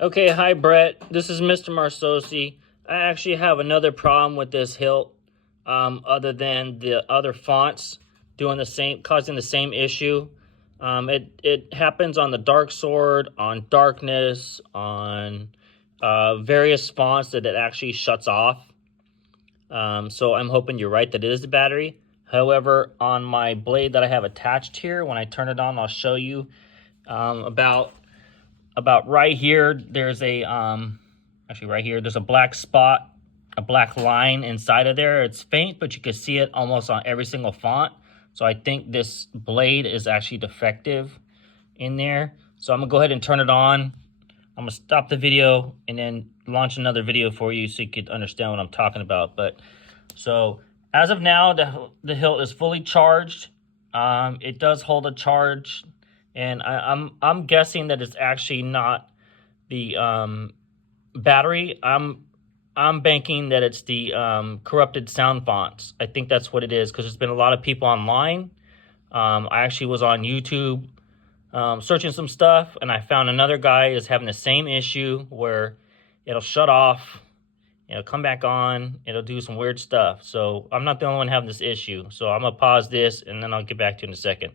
Okay, hi Brett. This is Mr. Marsosi. I actually have another problem with this hilt, other than the other fonts doing the same, causing the same issue. It happens on the dark sword, on darkness, on various fonts that it actually shuts off. So I'm hoping you're right that it is the battery. However, on my blade that I have attached here, when I turn it on, I'll show you about right here. There's a actually right here, there's a black spot, a black line inside of there. It's faint, but you can see it almost on every single font. So I think this blade is actually defective in there. So I'm gonna go ahead and turn it on. I'm gonna stop the video and then launch another video for you so you could understand what I'm talking about. But so as of now, the hilt is fully charged. It does hold a charge, and I'm guessing that it's actually not the battery. I'm banking that it's the corrupted sound fonts. I think that's what it is, because there's been a lot of people online. I actually was on YouTube searching some stuff, and I found another guy is having the same issue where it'll shut off, it'll come back on, it'll do some weird stuff. So I'm not the only one having this issue. So I'm gonna pause this and then I'll get back to you in a second.